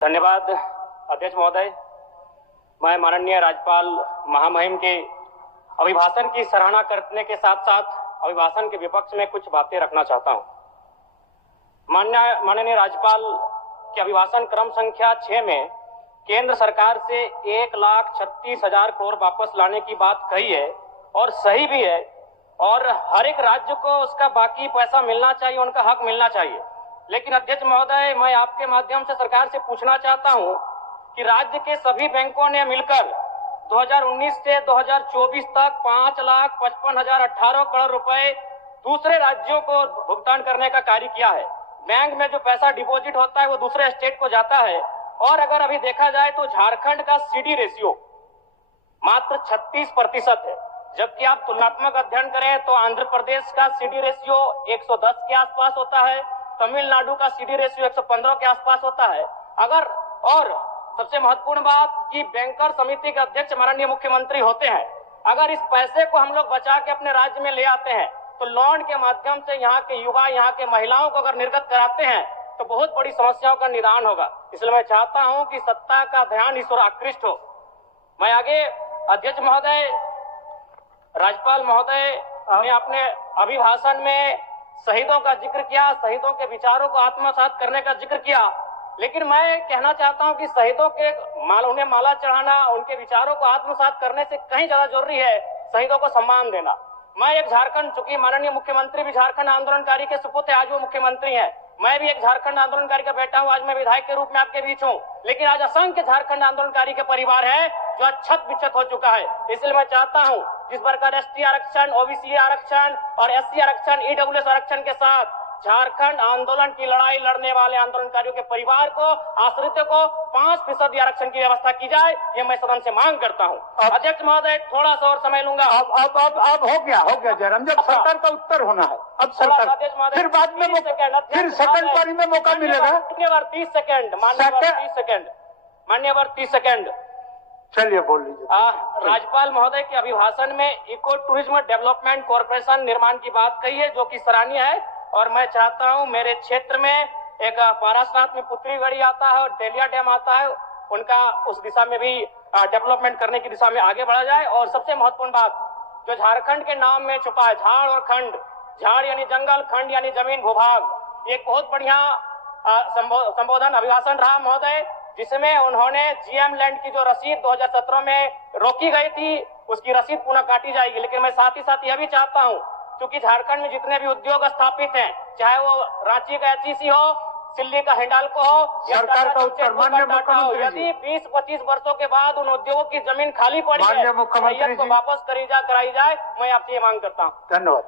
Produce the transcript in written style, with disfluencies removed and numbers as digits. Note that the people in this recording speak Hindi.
धन्यवाद अध्यक्ष महोदय। मैं माननीय राज्यपाल महामहिम के अभिभाषण की सराहना करने के साथ साथ अभिभाषण के विपक्ष में कुछ बातें रखना चाहता हूं। माननीय राज्यपाल के अभिभाषण क्रम संख्या 6 में केंद्र सरकार से 1,36,000 करोड़ वापस लाने की बात कही है और सही भी है, और हर एक राज्य को उसका बाकी पैसा मिलना चाहिए, उनका हक मिलना चाहिए। लेकिन अध्यक्ष महोदय, मैं आपके माध्यम से सरकार से पूछना चाहता हूं कि राज्य के सभी बैंकों ने मिलकर 2019 से 2024 तक 5,55,018 करोड़ रुपए दूसरे राज्यों को भुगतान करने का कार्य किया है। बैंक में जो पैसा डिपॉजिट होता है वो दूसरे स्टेट को जाता है, और अगर अभी देखा जाए तो झारखंड का सीडी रेशियो मात्र 36% है, जबकि आप तुलनात्मक अध्ययन करें तो आंध्र प्रदेश का सीडी रेशियो 110 के आसपास होता है, तमिलनाडु का सीडी रेशियो 115 के आसपास होता है। और सबसे महत्वपूर्ण बात कि बैंकर समिति के अध्यक्ष माननीय मुख्यमंत्री होते हैं। अगर इस पैसे को हम लोग बचा के अपने राज्य में ले आते हैं तो लोन के माध्यम से यहाँ के युवा, यहाँ के महिलाओं को अगर निर्गत कराते हैं तो बहुत बड़ी समस्याओं का निदान होगा। इसलिए मैं चाहता हूं कि सत्ता का ध्यान इस ओर आकृष्ट हो। मैं आगे अध्यक्ष महोदय, राज्यपाल महोदय ने अपने अभिभाषण में शहीदों का जिक्र किया, शहीदों के विचारों को आत्मसात करने का जिक्र किया, लेकिन मैं कहना चाहता हूं कि शहीदों के उन्हें माला चढ़ाना, उनके विचारों को आत्मसात करने से कहीं ज्यादा जरूरी है शहीदों को सम्मान देना। मैं एक झारखंड, चूंकि माननीय मुख्यमंत्री भी झारखंड आंदोलनकारी के सुपुत्र, आज वो मुख्यमंत्री हैं, मैं भी एक झारखंड आंदोलनकारी का बेटा हूं, आज मैं विधायक के रूप में आपके बीच हूं, लेकिन आज असंख्य झारखंड आंदोलनकारी के परिवार है जो आज छत बिछत हो चुका है। इसलिए मैं चाहता हूं जिस प्रकार एसटी आरक्षण, ओबीसी आरक्षण और एससी आरक्षण, ईडब्ल्यूएस आरक्षण के साथ झारखंड आंदोलन की लड़ाई लड़ने वाले आंदोलनकारियों के परिवार को, आश्रितों को 5% आरक्षण की व्यवस्था की जाए, ये मैं सदन से मांग करता हूं। अध्यक्ष महोदय, थोड़ा सा और समय लूंगा। अब हो गया जयराम, जब सरकार का उत्तर होना है, अब सरकार फिर बाद में फिर सेकंड पारी में मौका मिलेगा। मान्यवर 30 सेकंड, मान्यवर 30 सेकंड। चलिए बोल लीजिए। राज्यपाल महोदय के अभिभाषण में इको टूरिज्म डेवलपमेंट कॉर्पोरेशन निर्माण की बात कही है, जो कि सराहनीय है, और मैं चाहता हूं मेरे क्षेत्र में एक पारासात में पुत्री गढ़ी आता है और डेलिया डैम आता है, उनका उस दिशा में भी डेवलपमेंट करने की दिशा में आगे बढ़ा जाए। और सबसे महत्वपूर्ण बात जो झारखंड के नाम में छुपा है, झाड़ और खंड, झाड़ यानी जंगल, खंड यानी जमीन भूभाग, एक बहुत बढ़िया संबोधन अभिभाषण रहा महोदय, जिसमें उन्होंने जीएम लैंड की जो रसीद 2017 में रोकी गई थी उसकी रसीद पुनः काटी जाएगी। लेकिन मैं साथ ही साथ यह भी चाहता हूं, क्योंकि झारखंड में जितने भी उद्योग स्थापित हैं, चाहे वो रांची का एचईसी हो, दिल्ली का हिंडाल्को हो, सरकार का उत्तर माननीय मुख्यमंत्री, यदि 20-25 वर्षों के बाद उन उद्योगों की जमीन खाली पड़ी है, मुख्यमंत्री को वापस कराई जाए, मैं आपसे ये मांग करता हूँ। धन्यवाद।